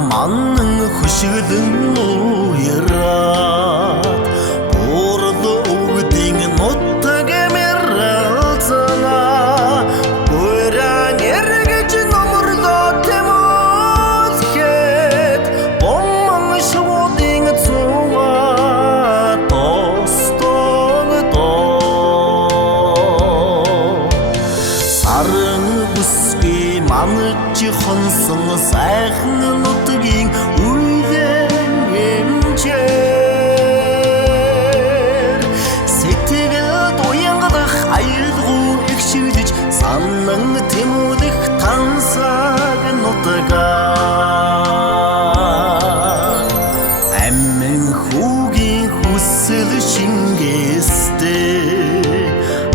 манның хөшгөлөн уярат Бордо өгдөг нутаг мэрэлцэна Буйран эргэж номердо тэмүүлэхэд Бомман шуудын цуга тостогдоо Сарын бүсгүй манж хонсон сайхан нутгийн үеийн эмчээр Сэтгэлд уянгадах айлгуу ихшилж санан тэмүүлэх тансаг нутгаа Амин хүүгийн хүсэл шингээстэй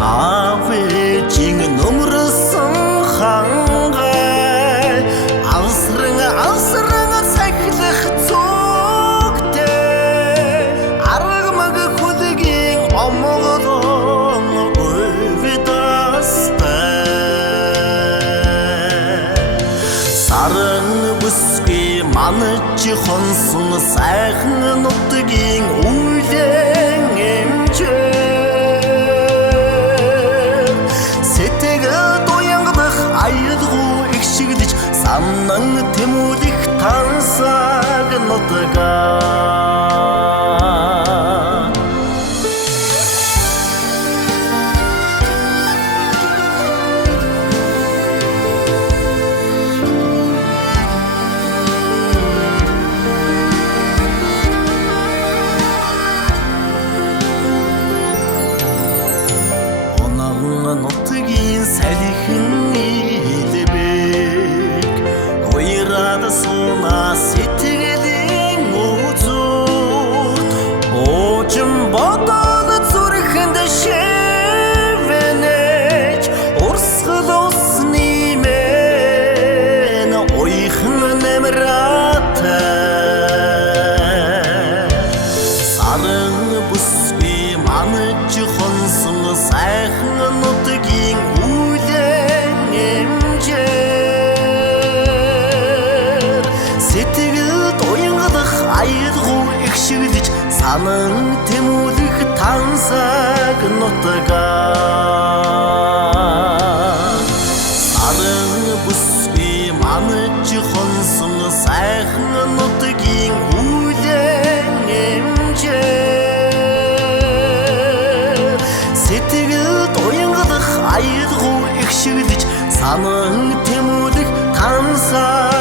Авэжин нөмрсөн хангай Алсран сахилах цогтэй Аргамаг хүдгийн омгодон увидастай Сарын бүсгүй манж хонсон сайхан нутгийн үеийн эмчээр Сэтгэлд уянгадах айлгуу ихшиглэж санан тэмүүлэх тансаг нутгаа Нутгийн салхин илбэг Уярад суна сэтгэлийн үзүүт Уужин бодол зүрхэнд шивэнэж Урсгал усны мэн уйхан нэмратай Сарын бүсгүй манж хонсон сайхан нутгийн үеийн эмчээр Сэтгэлд уянгадах айлгуу ихшиглэж санан тэмүүлэх тансаг нутгаа Сарын бүсгүй манж хонсон сайхан нутгийн үеийн эмчээр Сэтгэлд уянгадах айлгуу ихшиглэж санан тэмүүлэх тансаг